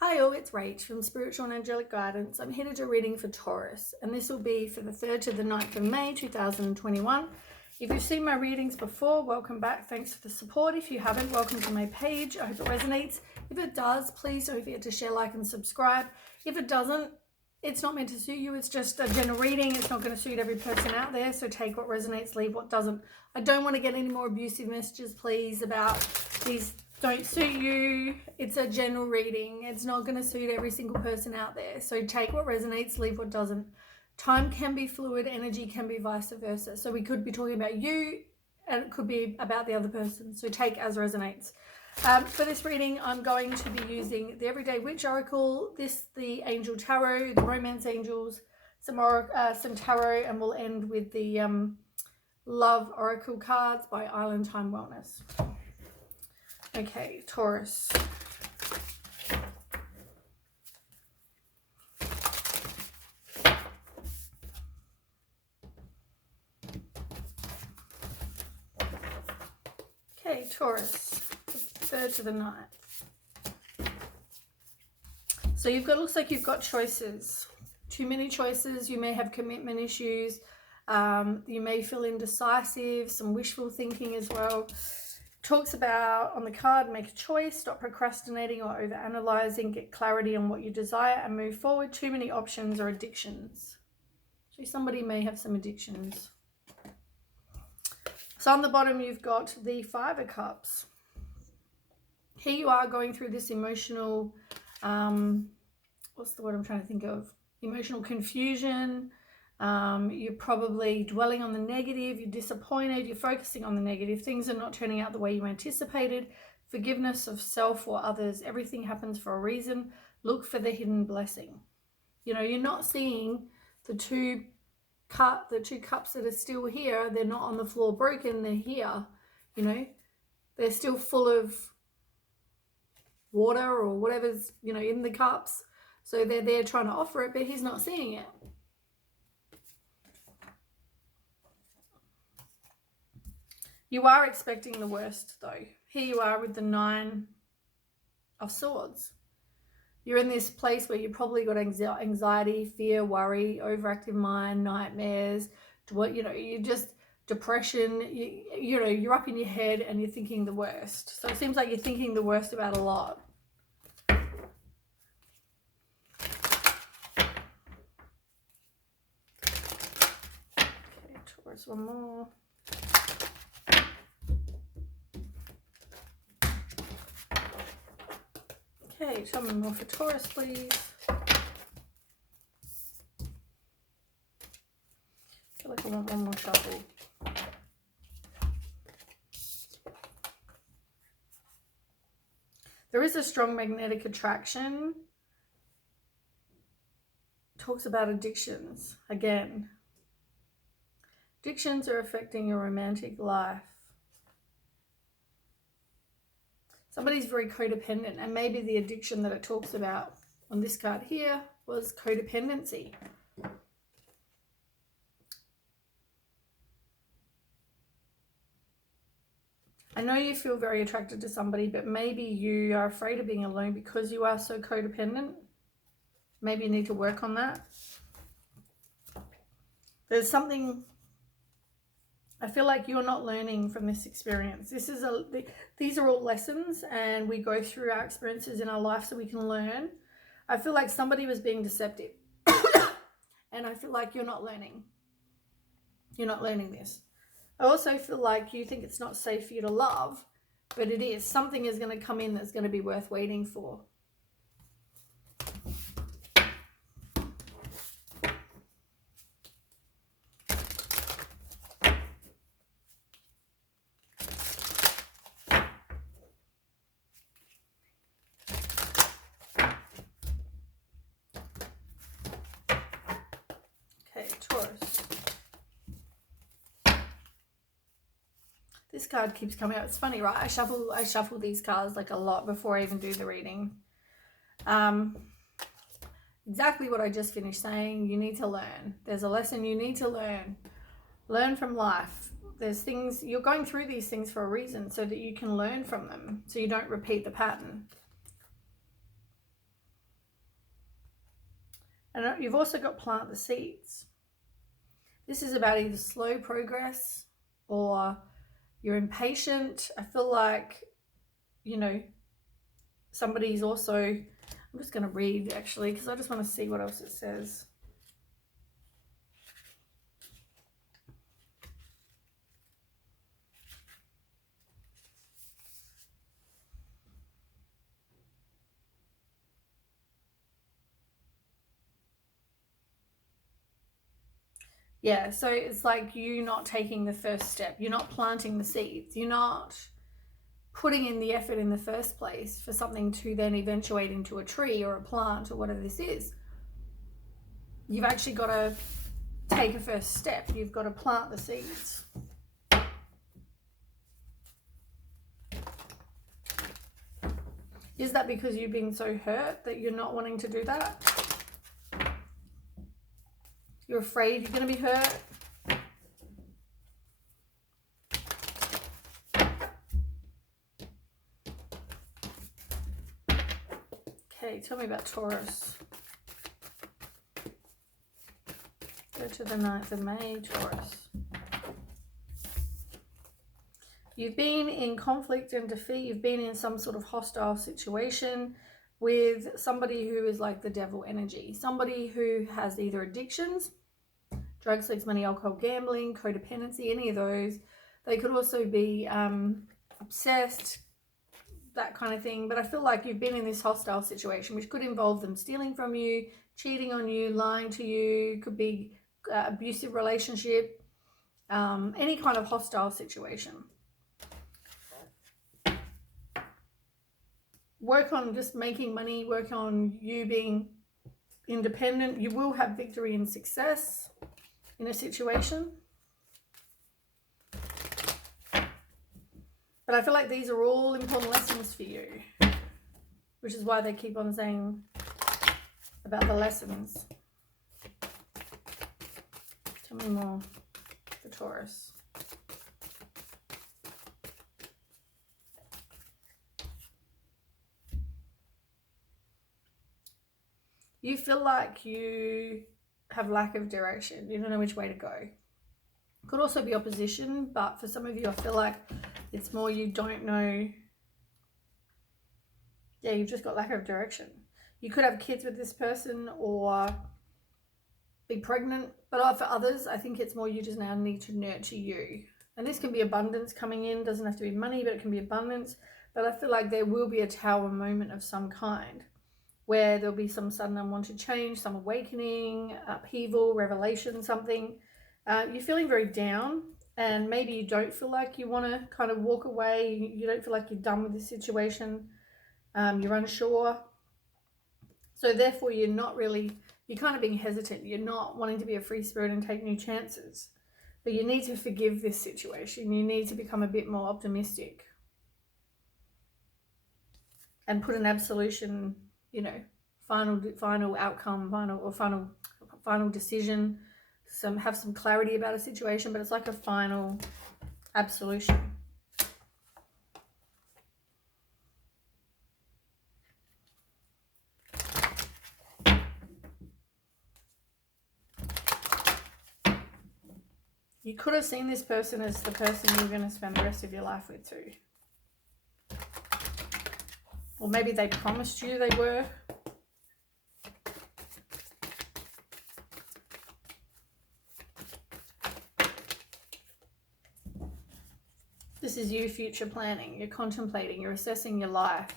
Hi all, it's Rach from Spiritual and Angelic Guidance. I'm here to do a reading for Taurus, and this will be for the 3rd to the 9th of May 2021. If you've seen my readings before, welcome back. Thanks for the support. If you haven't, welcome to my page. I hope it resonates. If it does, please don't forget to share, like, and subscribe. If it doesn't, it's not meant to suit you. It's just a general reading. It's not going to suit every person out there, so take what resonates, leave what doesn't. I don't want to get any more abusive messages, please, about these don't suit you. It's a general reading. It's not going to suit every single person out there. So take what resonates, leave what doesn't. Time can be fluid, energy can be vice versa. So we could be talking about you and it could be about the other person. So take as resonates. For this reading, I'm going to be using the Everyday Witch Oracle, the Angel Tarot, the Romance Angels, some tarot, and we'll end with the Love Oracle cards by Island Time Wellness. Okay, Taurus. Okay, Taurus, 3rd to the 9th. So looks like you've got choices. Too many choices. You may have commitment issues. You may feel indecisive, some wishful thinking as well. Talks about, on the card, make a choice, stop procrastinating or overanalyzing, get clarity on what you desire and move forward. Too many options or addictions. So somebody may have some addictions. So on the bottom, you've got the 5 of Cups. Here you are going through this emotional, what's the word I'm trying to think of? Emotional confusion. You're probably dwelling on the negative, you're disappointed, you're focusing on the negative, things are not turning out the way you anticipated, forgiveness of self or others, everything happens for a reason. Look for the hidden blessing. You know, you're not seeing the two cups that are still here. They're not on the floor broken, they're here. You know, they're still full of water or whatever's, you know, in the cups. So they're there trying to offer it, but he's not seeing it. You are expecting the worst, though. Here you are with the 9 of Swords. You're in this place where you probably got anxiety, fear, worry, overactive mind, nightmares. You just depression. You know, you're up in your head and you're thinking the worst. So it seems like you're thinking the worst about a lot. Okay, towards one more. Okay, tell me more for Taurus, please. I feel like I want one more shuffle. There is a strong magnetic attraction. Talks about addictions again. Addictions are affecting your romantic life. Somebody's very codependent, and maybe the addiction that it talks about on this card here was codependency. I know you feel very attracted to somebody, but maybe you are afraid of being alone because you are so codependent. Maybe you need to work on that. There's something, I feel like you're not learning from this experience. These are all lessons, and we go through our experiences in our life so we can learn. I feel like somebody was being deceptive. And I feel like you're not learning. You're not learning this. I also feel like you think it's not safe for you to love, but it is. Something is going to come in that's going to be worth waiting for. Okay, Taurus. This card keeps coming out. It's funny, right? I shuffle these cards like a lot before I even do the reading. Exactly what I just finished saying. You need to learn. There's a lesson you need to learn. Learn from life. There's things, you're going through these things for a reason so that you can learn from them, so you don't repeat the pattern. And you've also got plant the seeds. This is about either slow progress or you're impatient. I feel like, you know, somebody's also, I'm just going to read actually because I just want to see what else it says. Yeah, so it's like you not taking the first step. You're not planting the seeds. You're not putting in the effort in the first place for something to then eventuate into a tree or a plant or whatever this is. You've actually got to take a first step. You've got to plant the seeds. Is that because you've been so hurt that you're not wanting to do that? You're afraid you're going to be hurt? Okay, tell me about Taurus. Go to the 9th of May, Taurus. You've been in conflict and defeat. You've been in some sort of hostile situation with somebody who is like the devil energy. Somebody who has either addictions, drugs, sex, money, alcohol, gambling, codependency, any of those. They could also be obsessed, that kind of thing. But I feel like you've been in this hostile situation, which could involve them stealing from you, cheating on you, lying to you. Could be abusive relationship, any kind of hostile situation. Work on just making money, work on you being independent. You will have victory and success in a situation. But I feel like these are all important lessons for you, which is why they keep on saying about the lessons. Tell me more for Taurus. You feel like you have lack of direction. You don't know which way to go. Could also be opposition, but for some of you, I feel like it's more you don't know. Yeah, you've just got lack of direction. You could have kids with this person or be pregnant, but for others, I think it's more you just now need to nurture you. And this can be abundance coming in. Doesn't have to be money, but it can be abundance. But I feel like there will be a tower moment of some kind, where there'll be some sudden unwanted change, some awakening, upheaval, revelation, something. You're feeling very down, and maybe you don't feel like you want to kind of walk away. You don't feel like you're done with this situation. You're unsure. So therefore, you're kind of being hesitant. You're not wanting to be a free spirit and take new chances. But you need to forgive this situation. You need to become a bit more optimistic and put an absolution, final outcome, final decision, have some clarity about a situation, but it's like a final absolution. You could have seen this person as the person you're going to spend the rest of your life with too. Or maybe they promised you they were. This is you future planning. You're contemplating, you're assessing your life.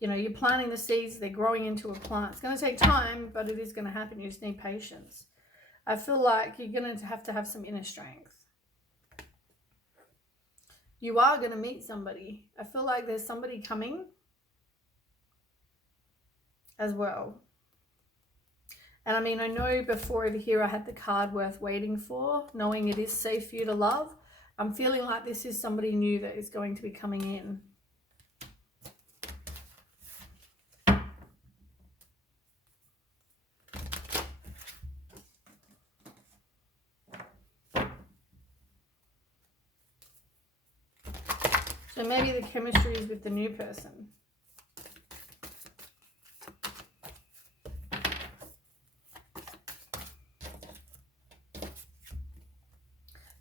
You're planting the seeds, they're growing into a plant. It's going to take time, but it is going to happen. You just need patience. I feel like you're going to have some inner strength. You are going to meet somebody. I feel like there's somebody coming as well. And I know before over here I had the card worth waiting for, knowing it is safe for you to love. I'm feeling like this is somebody new that is going to be coming in. So maybe the chemistry is with the new person.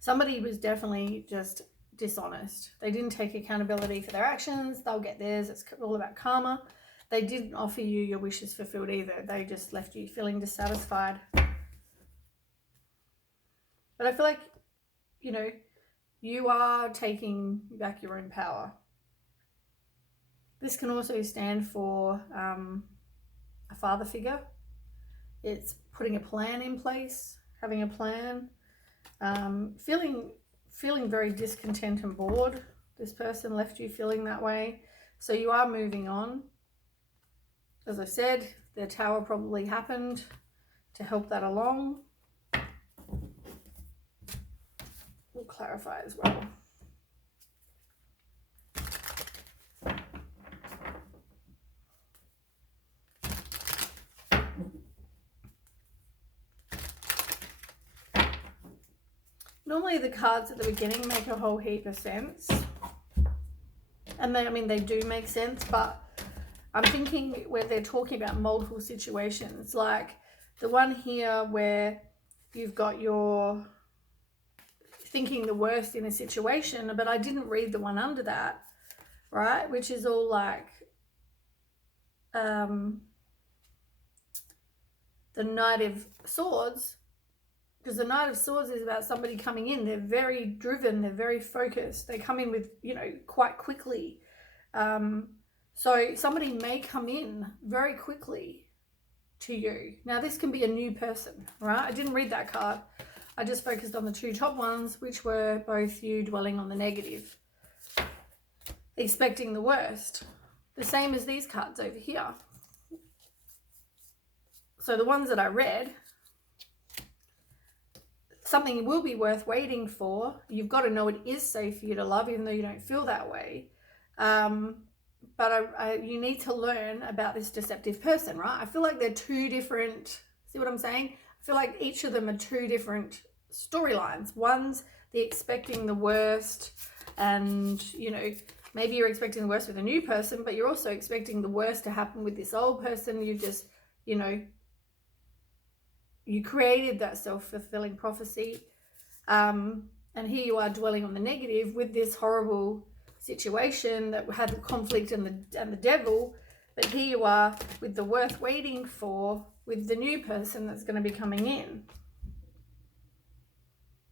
Somebody was definitely just dishonest. They didn't take accountability for their actions. They'll get theirs. It's all about karma. They didn't offer you your wishes fulfilled either. They just left you feeling dissatisfied. But I feel like, you know, you are taking back your own power. This can also stand for a father figure. It's putting a plan in place, having a plan, feeling very discontent and bored. This person left you feeling that way. So you are moving on. As I said, their tower probably happened to help that along. We'll clarify as well. Normally the cards at the beginning make a whole heap of sense. And they do make sense, but I'm thinking where they're talking about multiple situations, like the one here where you've got your thinking the worst in a situation, but I didn't read the one under that, right? Which is all like the Knight of Swords, because the Knight of Swords is about somebody coming in. They're very driven. They're very focused. They come in with, quite quickly. So somebody may come in very quickly to you. Now, this can be a new person, right? I didn't read that card. I just focused on the two top ones, which were both you dwelling on the negative, expecting the worst. The same as these cards over here. So the ones that I read, something will be worth waiting for. You've got to know it is safe for you to love, even though you don't feel that way. But you need to learn about this deceptive person, right? I feel like they're two different, see what I'm saying? I feel like each of them are two different storylines. One's the expecting the worst, and, maybe you're expecting the worst with a new person, but you're also expecting the worst to happen with this old person. You've just, you created that self-fulfilling prophecy. And here you are dwelling on the negative with this horrible situation that had the conflict and the devil. But here you are with the worth waiting for with the new person that's going to be coming in.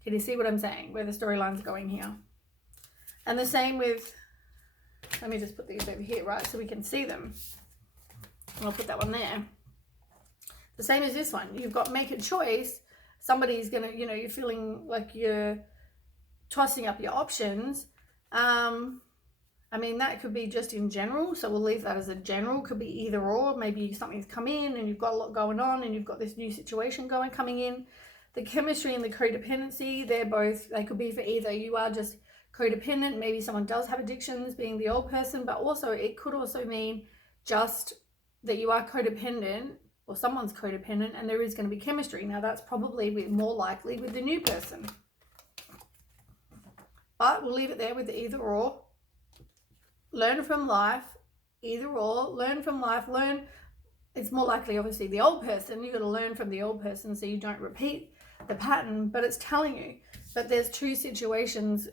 Can you see what I'm saying? Where the storyline's going here. And the same with, let me just put these over here, right? So we can see them. And I'll put that one there. The same as this one. You've got make a choice. Somebody's going to, you're feeling like you're tossing up your options. That could be just in general. So we'll leave that as a general. Could be either or. Maybe something's come in and you've got a lot going on and you've got this new situation coming in. The chemistry and the codependency, they could be for either you are just codependent. Maybe someone does have addictions, being the old person, but also it could also mean just that you are codependent, or someone's codependent, and there is going to be chemistry. Now, that's probably more likely with the new person. But we'll leave it there with the either or. Learn from life, either or. Learn from life. It's more likely, obviously, the old person. You've got to learn from the old person so you don't repeat the pattern. But it's telling you that there's two situations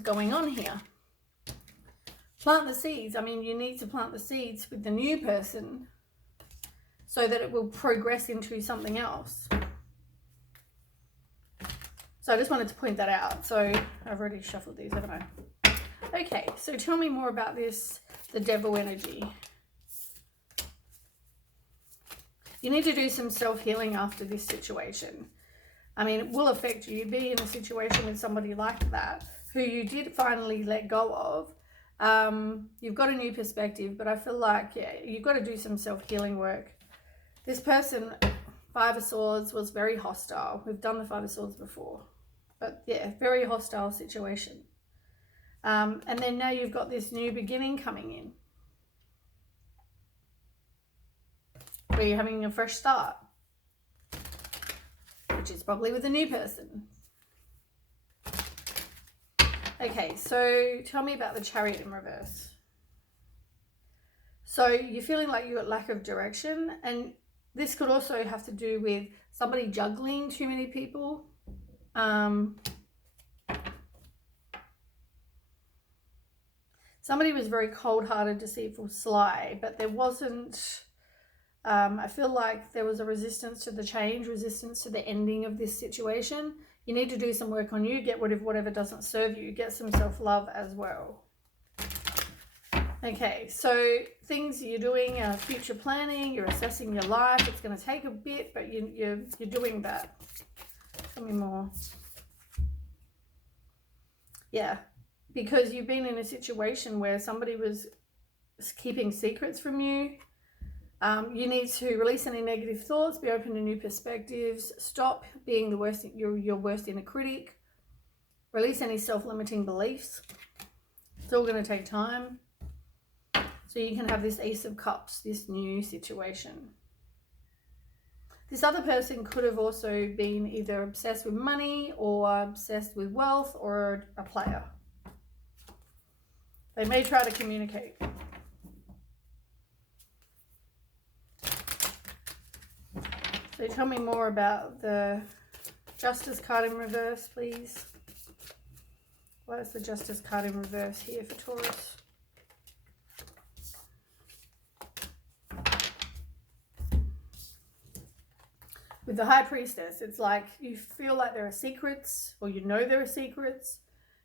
going on here. Plant the seeds. You need to plant the seeds with the new person so that it will progress into something else. So I just wanted to point that out. So I've already shuffled these, haven't I? Okay, so tell me more about this, the devil energy. You need to do some self-healing after this situation. It will affect you. Be in a situation with somebody like that, who you did finally let go of. You've got a new perspective, but I feel like, you've got to do some self-healing work. This person, Five of Swords, was very hostile. We've done the Five of Swords before. But very hostile situation. And then now you've got this new beginning coming in, where you're having a fresh start, which is probably with a new person. Okay, so tell me about the Chariot in reverse. So you're feeling like you're at lack of direction, and this could also have to do with somebody juggling too many people. Somebody was very cold-hearted, deceitful, sly, but there wasn't, I feel like there was a resistance to the change, resistance to the ending of this situation. You need to do some work on you, get rid of whatever doesn't serve you, get some self-love as well. Okay, so things you're doing, future planning, you're assessing your life. It's going to take a bit, but you're doing that. Tell me more. Yeah, because you've been in a situation where somebody was keeping secrets from you. You need to release any negative thoughts, be open to new perspectives, stop being the worst, your worst inner critic, release any self-limiting beliefs. It's all going to take time. So you can have this Ace of Cups, this new situation. This other person could have also been either obsessed with money or obsessed with wealth or a player. They may try to communicate. So tell me more about the Justice card in reverse, please. Why is the Justice card in reverse here for Taurus? With the High Priestess, it's like you feel like there are secrets, or you know there are secrets.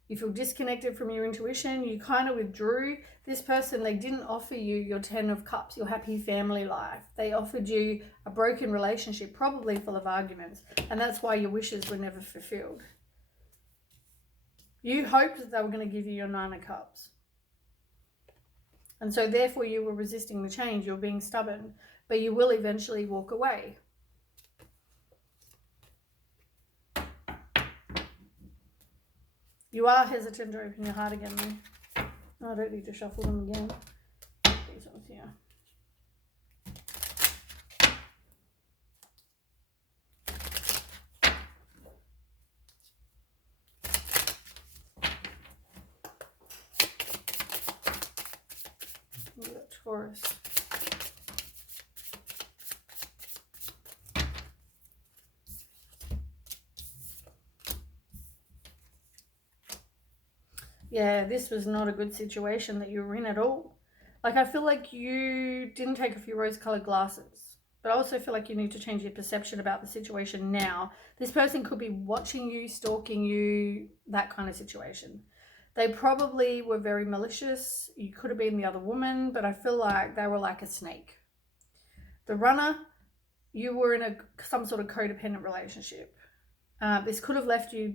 You feel disconnected from your intuition. You kind of withdrew. This person, they didn't offer you your 10 of Cups, your happy family life. They offered you a broken relationship, probably full of arguments. And that's why your wishes were never fulfilled. You hoped that they were going to give you your 9 of Cups. And so therefore you were resisting the change. You're being stubborn. But you will eventually walk away. You are hesitant to open your heart again, though. I don't need to shuffle them again. These ones here. We've got Taurus. Yeah, this was not a good situation that you were in at all. Like, I feel like you didn't take off your rose-colored glasses. But I also feel like you need to change your perception about the situation now. This person could be watching you, stalking you, that kind of situation. They probably were very malicious. You could have been the other woman, but I feel like they were like a snake. The Runner, you were in some sort of codependent relationship. This could have left you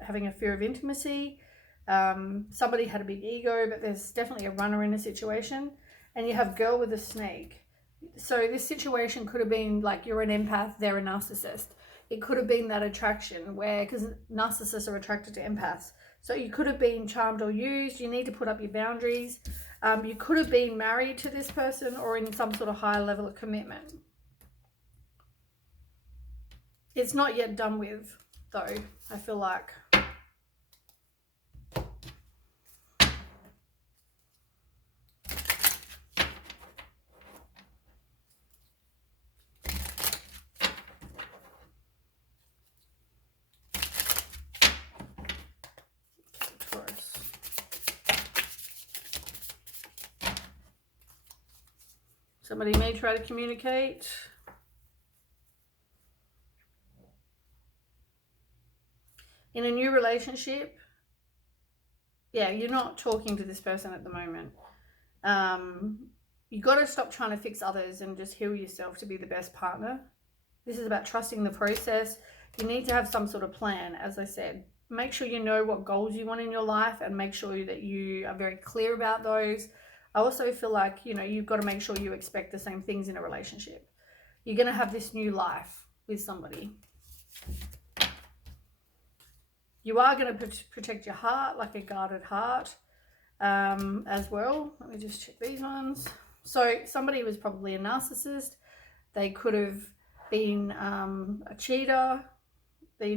having a fear of intimacy. Somebody had a big ego, but there's definitely a Runner in a situation. And you have Girl with a Snake. So this situation could have been like you're an empath, they're a narcissist. It could have been that attraction where, because narcissists are attracted to empaths. So you could have been charmed or used. You need to put up your boundaries. You could have been married to this person or in some sort of higher level of commitment. It's not yet done with, though, I feel like. Somebody may try to communicate. In a new relationship, yeah, you're not talking to this person at the moment. You got to stop trying to fix others and just heal yourself to be the best partner. This is about trusting the process. You need to have some sort of plan, as I said. Make sure you know what goals you want in your life and make sure that you are very clear about those. I also feel like, you've got to make sure you expect the same things in a relationship. You're going to have this new life with somebody. You are going to protect your heart, like a guarded heart, as well. Let me just check these ones. So somebody was probably a narcissist. They could have been a cheater. They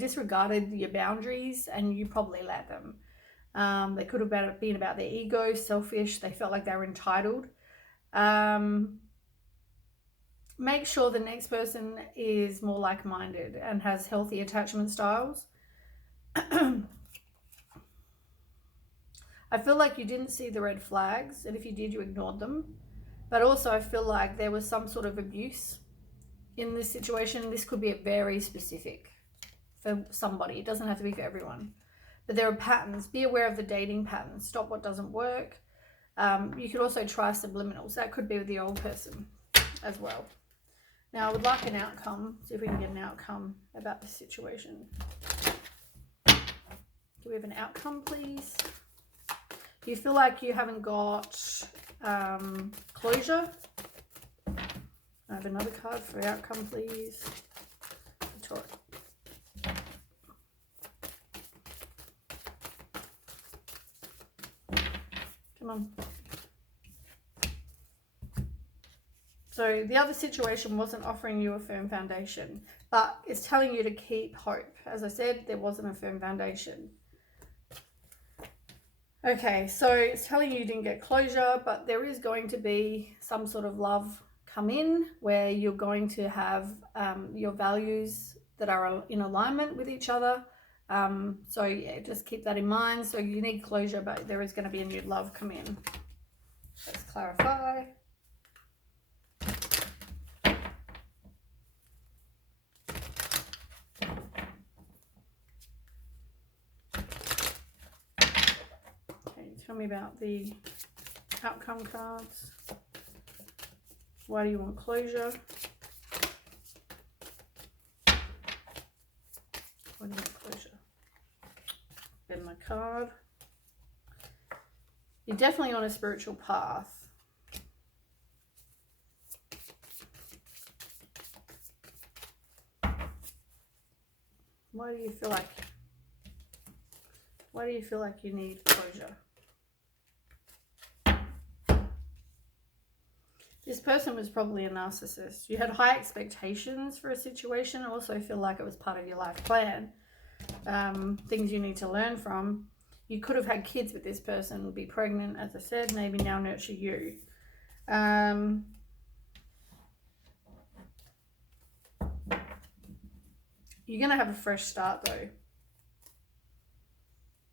disregarded your boundaries and you probably let them. They could have been about their ego, selfish. They felt like they were entitled. make sure the next person is more like-minded and has healthy attachment styles. I feel like you didn't see the red flags, and if you did, you ignored them. But also I feel like there was some sort of abuse in this situation. This could be a very specific for somebody. It doesn't have to be for everyone. But there are patterns. Be aware of the dating patterns. Stop what doesn't work. You could also try subliminals. That could be with the old person as well. Now, I would like an outcome. See if we can get an outcome about this situation. Do we have an outcome, please? Do you feel like you haven't got closure? I have another card for outcome, please. Taurus. Come on. So the other situation wasn't offering you a firm foundation, but it's telling you to keep hope. As I said, there wasn't a firm foundation. Okay, so it's telling you didn't get closure, but there is going to be some sort of love come in where you're going to have your values that are in alignment with each other. So yeah, just keep that in mind. So you need closure, but there is going to be a new love come in. Let's clarify. Okay, tell me about the outcome cards. Why do you want closure? Why do you want closure? Then my card. You're definitely on a spiritual path. Why do you feel like you need closure? This person was probably a narcissist. You had high expectations for a situation. I also feel like it was part of your life plan. Things you need to learn from. You could have had kids with this person, be pregnant, as I said, maybe now nurture you. You're going to have a fresh start though.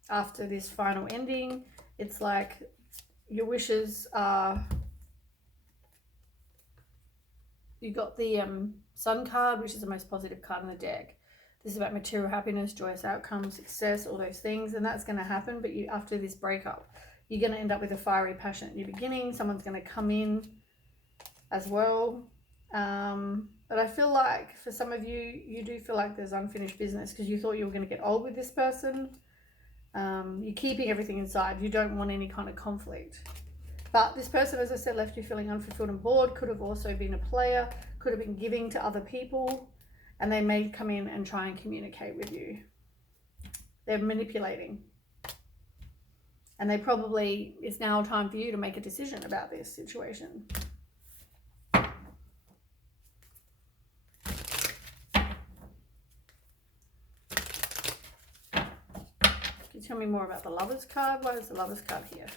After this final ending, it's like your wishes are... You got the Sun card, which is the most positive card in the deck. This is about material happiness, joyous outcomes, success, all those things. And that's going to happen. But after this breakup, you're going to end up with a fiery, passionate new beginning. Someone's going to come in as well. But I feel like for some of you, you do feel like there's unfinished business because you thought you were going to get old with this person. You're keeping everything inside. You don't want any kind of conflict. But this person, as I said, left you feeling unfulfilled and bored. Could have also been a player. Could have been giving to other people. And they may come in and try and communicate with you. They're manipulating. And they probably, it's now time for you to make a decision about this situation. Can you tell me more about the Lovers card? Why is the Lovers card here?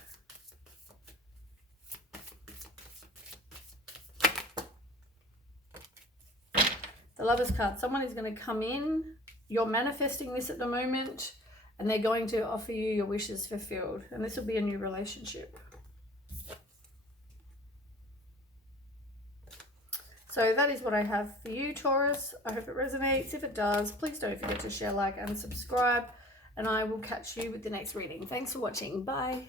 The Lovers card, someone is going to come in, you're manifesting this at the moment, and they're going to offer you your wishes fulfilled. And this will be a new relationship. So that is what I have for you, Taurus. I hope it resonates. If it does, please don't forget to share, like, and subscribe. And I will catch you with the next reading. Thanks for watching. Bye.